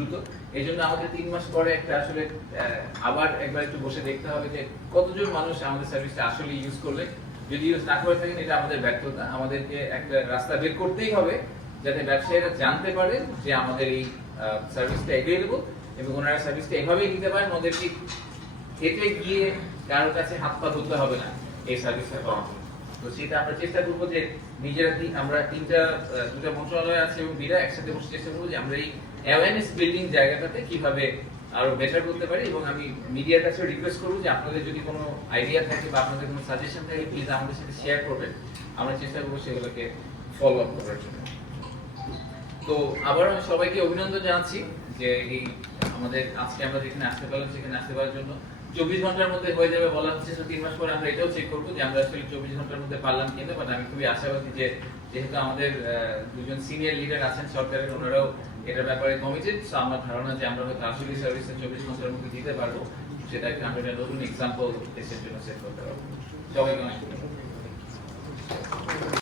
দ্রুত। এই জন্য আমাদের 3 মাস পরে একটা আসলে আবার একবার একটু বসে দেখতে হবে যে কতজন মানুষ আমাদের সার্ভিসটা আসলে ইউজ করলে। যদি ইউজ না করে থাকেন এটা আমাদের ব্যর্থতা। আমাদেরকে একটা রাস্তা বের করতেই হবে যাতে ব্যবসায়ীরা জানতে পারে যে আমাদের এই সার্ভিসটা অ্যাভেলেবল এবং ওনারা সার্ভিসটা এভাবেই নিতে পারেন, ওদেরকে হেঁটে গিয়ে কারোর কাছে হাত পা ধরতে হবে না এই সার্ভিসটা পাওয়ার জন্য। তো সেটা আমরা চেষ্টা করবো যে নিজেরা আমরা দুটা মন্ত্রণালয় আছে এবং বিরা একসাথে বসে চেষ্টা করবো যে আমরা এই অ্যাওয়ারনেস বিল্ডিং জায়গাটাতে কিভাবে আরো বেটার করতে পারি। এবং আমি মিডিয়ার কাছে রিকোয়েস্ট করবো যে আপনাদের যদি কোনো আইডিয়া থাকে বা আপনাদের কোনো সাজেশন থাকে প্লিজ আমাদের সাথে শেয়ার করবেন, আমরা চেষ্টা করবো সেগুলোকে ফলো আপ করার জন্য। তো আবার আমি সবাইকে অভিনন্দন জানাচ্ছি যে এই আমাদের আজকে আমরা যেখানে আসতে পারলাম সেখানে আসতে পারার জন্য। 24 ঘন্টার মধ্যে হয়ে যাবে বলা হচ্ছে, 3 মাস পরে আমরা এটাও চেক করবো যে আমরা আসলে 24 ঘন্টার মধ্যে পারলাম কিনা। বাট আমি খুবই আশাবাদী যে যেহেতু আমাদের দুজন সিনিয়র লিডার আছেন সরকারের, ওনারাও এটার ব্যাপারে কমিটেড। সো আমার ধারণা যে আমরা হয়তো আসলে সার্ভিসটা 24 ঘন্টার মধ্যে দিতে পারবো, সেটা একটা আমরা নতুন এক্সাম্পল দেশের জন্য সেট করতে পারবো। সবাইকে অনেক